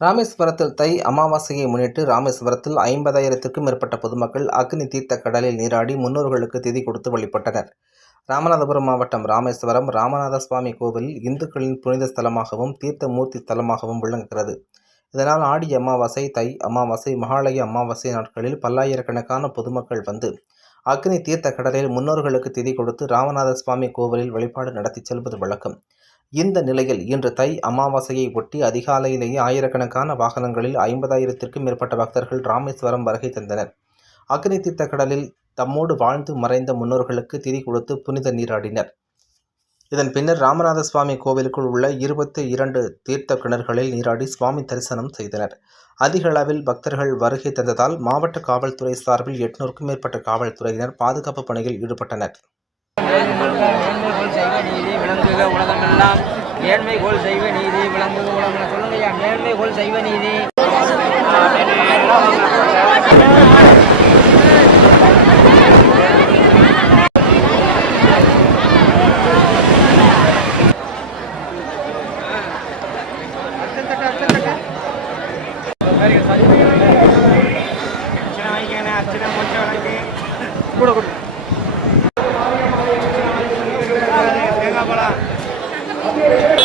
ராமேஸ்வரத்தில் தை அமாவாசையை முன்னிட்டு ராமேஸ்வரத்தில் ஐம்பதாயிரத்திற்கும் மேற்பட்ட பொதுமக்கள் அக்னி தீர்த்த கடலில் நீராடி முன்னோர்களுக்கு திதி கொடுத்து வழிபட்டனர். ராமநாதபுரம் மாவட்டம் ராமேஸ்வரம் ராமநாத சுவாமி கோவிலில் இந்துக்களின் புனித ஸ்தலமாகவும் தீர்த்த மூர்த்தி ஸ்தலமாகவும் விளங்குகிறது. இதனால் ஆடி அமாவாசை தை அமாவாசை மகாலய அமாவாசை நாட்களில் பல்லாயிரக்கணக்கான பொதுமக்கள் வந்து அக்னி தீர்த்த கடலில் முன்னோர்களுக்கு திதி கொடுத்து ராமநாத சுவாமி கோவிலில் வழிபாடு நடத்தி செல்வது வழக்கம். இந்த நிலையில் இன்று தை அமாவாசையை ஒட்டி அதிகாலையிலேயே ஆயிரக்கணக்கான வாகனங்களில் ஐம்பதாயிரத்திற்கும் மேற்பட்ட பக்தர்கள் ராமேஸ்வரம் வருகை தந்தனர். அக்னி தீர்த்த கடலில் தம்மோடு வாழ்ந்து மறைந்த முன்னோர்களுக்கு திதி கொடுத்து புனித நீராடினர். இதன் பின்னர் ராமநாத சுவாமி கோவிலுக்குள் உள்ள இருபத்தி இரண்டு தீர்த்த கிணறுகளில் நீராடி சுவாமி தரிசனம் செய்தனர். அதிக அளவில் பக்தர்கள் வருகை தந்ததால் மாவட்ட காவல்துறை சார்பில் எட்நூறுக்கும் மேற்பட்ட காவல்துறையினர் பாதுகாப்பு பணியில் ஈடுபட்டனர். செய்வ நீதி விளங்குக உலகமெல்லாம் மேன்மைகோள் செய்வ நீதி விளங்குக உலகம் சொல்லுங்கய்யா மேன்மைகோள் செய்வ நீதி. அர்ச்சனை வாங்கிக்கங்கண்ணே அர்ச்சனை மோட்சம் வழங்கி கூட கொடு Là.